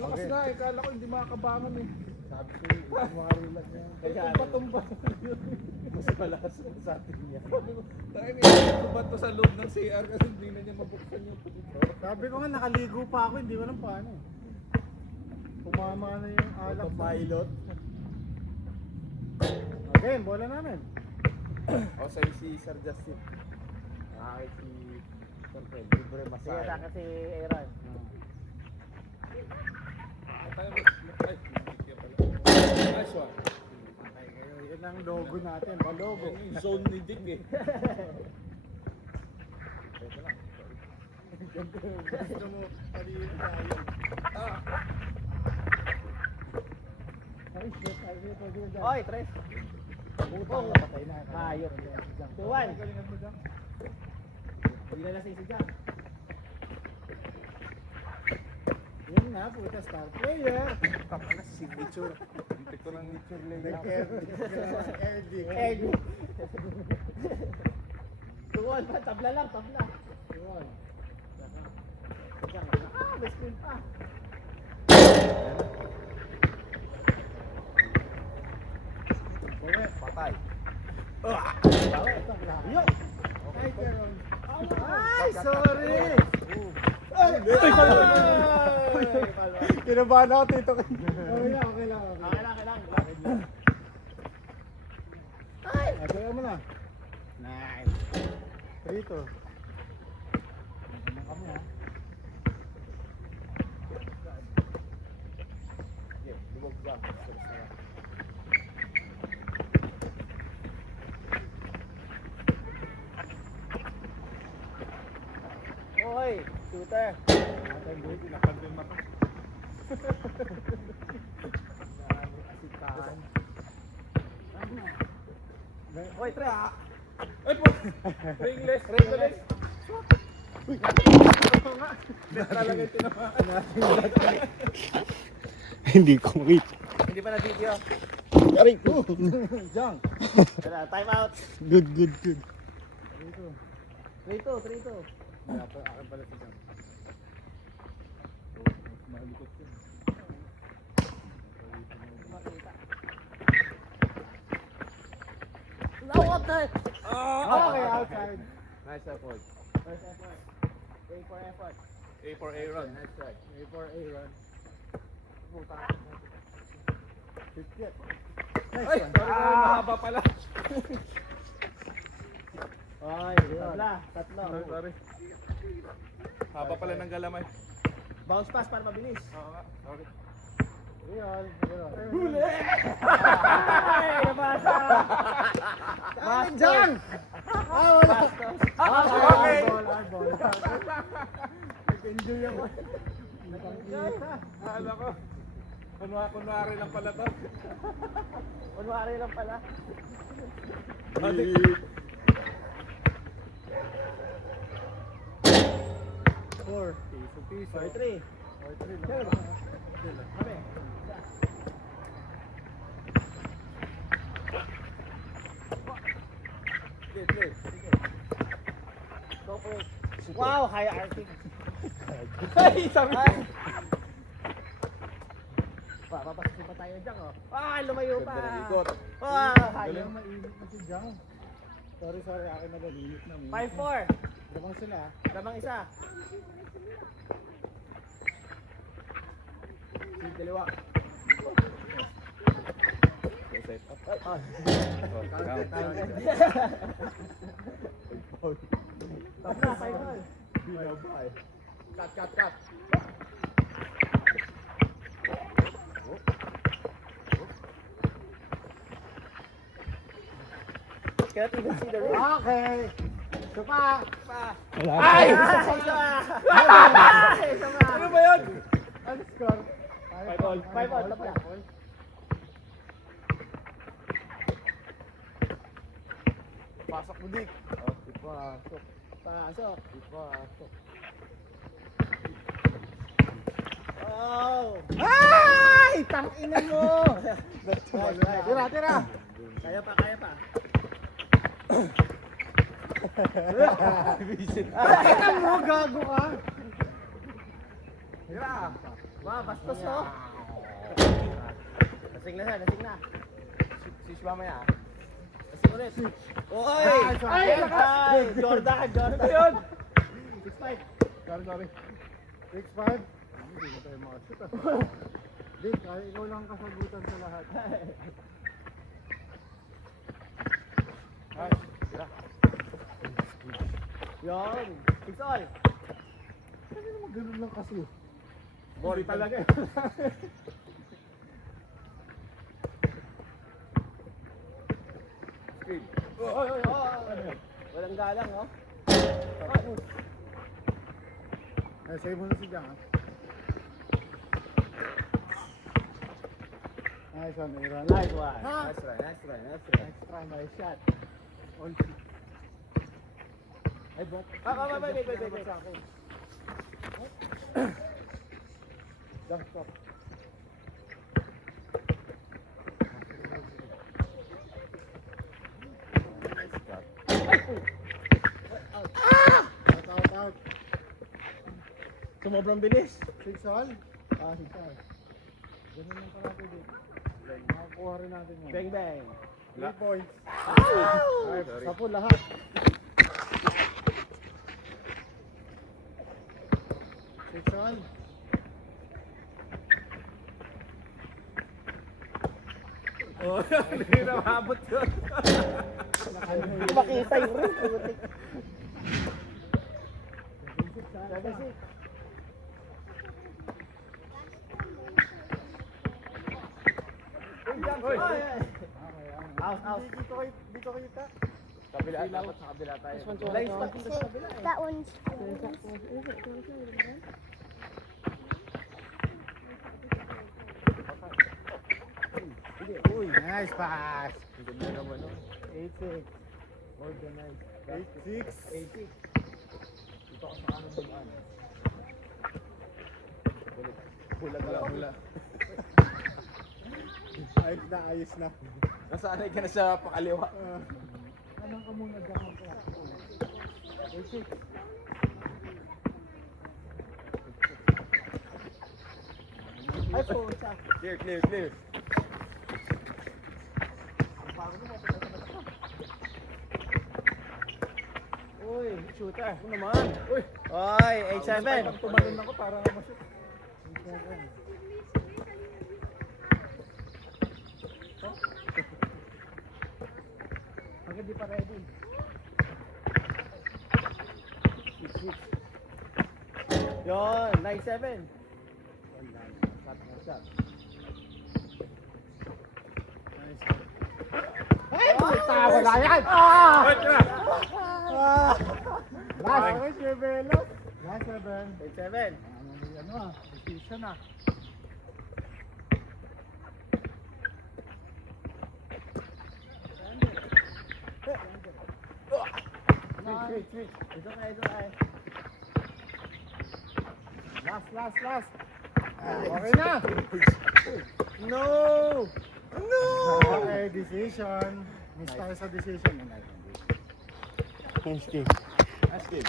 Malakas na eh, kala ko hindi makakabangan eh. Sabi ko yung mga rilat niya. Kaya tumba-tumba. Mas malakas ko sa atin niya. Tayo nga, tubat to sa loob ng CR kasi hindi na niya mabuksan yung pinto. Sabi ko nga nakaligo pa ako, hindi ko alam paano. Pumama na yung alak. Pilot. Okay, bola namin. O sa'yo si Sir Justin. Si Sir Fred, libre Sige, masahe. saka si Aaron. Tayo mo, ay, hindi pala. Nice one. Okay, kayo. Yan ang logo natin, logo. Yan yung zone ni Dick eh. Gusto mo, paliin tayo. Ay, shit, pwede mo dyan. Oy, Tres. Utang na patay na. Hayop. 2-1. Hindi na lasing si Jack. Yan nga, puta, star player. Tama na, signature. Hindi ko ng nature Like layout. Erdi. 2-1 pa, tabla lang, tabla. Yun. May screen pa. Patay. Yo! Ay, Karon. Ay, sorry! Ay! Kinabahan ako, Tito. Okay lang, okay lang. Okay lang, okay lang. Kaya mo na. Nice. Rito. Naman kami, ha? Yeah, lumog lang. Oy, shooter. Atay, boy. Tinakal ko yung mata. Asikahan. Oy, Tres. Ay po! Ringless, ringless. Talaga yung tinamaan. Hindi ko makita. Hindi pa na-video. Aray ko. Junk. Time out. Good, good, good. Rito. 3-2. Kaya pa, akin pala si Junk. Malikot yun. Makita. Lawat na! Okay, outside. Nice effort. First effort. A for effort. A for Aaron. That's right. A for Aaron. Puta. Shoot yet. Ay! Nice one. Sorry, mahaba pala. Oy, tabla. Tatlo. Sorry. Haba pala ng galamay. Bounce pass para mabilis. Oo nga, sorry. Aaron. Huli! Ay, nabasa! Ay, Junk! Ah, wala. Okay. Ball. Nag-enjoy ako. Nakakita. Akala ko. Kunwari lang pala to. Kunwari lang pala. Four. Piso. 4-3. Or three lang. Sure. Kami. Please. Go for it. Wow, high arcing. Ay, sabi ko. Papapasukin pa tayo dyan, oh. Ah, lumayo pa. Ganda ng ikot. Wow, Ayaw hayop. mainit na si Junk. Sorry, akin nagalinit na. 5-4. Dabang sila. Lamang isa. Yung dalawa. Safe up. Ah. Tabla, 5-1. Cut. Cannot even see the rim. Okay. Ito pa. Wala. Ay! Isa! Ay, isa pa! Ano ba yun? Ano score? 5-all. 5-all, tabla. Pasok mo, Dick. Ipasok. Pasok. Ipasok. Oh! Ay! Tangina mo! Tira. Tira. Kaya pa. Tangina mo, gago ka. Diba? Wow, bastos oh. Lasing na siya, lasing na. Sis mamaya. Lasing ulit. Oy! Ay! Jordan! Jordan! Yun! 6'5". Sorry. 6'5". Hindi na tayo makashoot ah. Dick, ikaw lang kasagutan sa lahat. Ay, tira. Yun! 6 all! Kasi naman ganun lang kasi. Ball talaga eh. Screen. Oy, oy, oy. Walang galang, oh. Ay, save mo na si Jang ah. Nice one, Aaron. Nice one. Nice try, nice try, nice try. Next try, nice shot. All Ay, bot. Wait. Jump stop. Out. Sumobrang bilis. 6 all? Ah, 6 all. Ganun lang kalaki din. Makakuha rin natin yun. Bang, bang. 3 points. Ay, sorry. 10 lahat. Six all. Oh, hindi na maabot yun. Makita yung rin. 7-6. Out. Dito kita. Kabila, dapat sa kabila tayo. Lines pa dito sa kabila eh. That one's. Uy, nice pass. Ang ganda naman, no? 8-6. Organized. 8-6. 8-6. Dito ako sa kanan dumaan. Bulag lang. Hula. Ayos na. Nasanay ka na sa pakaliwa. Anong ka muna dyan ang class? 8-6. Ay po, siya. Clear. Uy, shooter. Ano naman? Uy. Oy, 8-7. Tumalon ako para ma-shoot. Hanggang di pa ready. 6-6. Yon, 9-7. Shot. Ay! Tawa na yan! Wait na! Last 7. Last 7. 8-7. Ano ah, decision ah. Switch. Ito tayo. Last. Okay na. No! Okay, decision. Miss tayo sa decision. Nice game. That's good.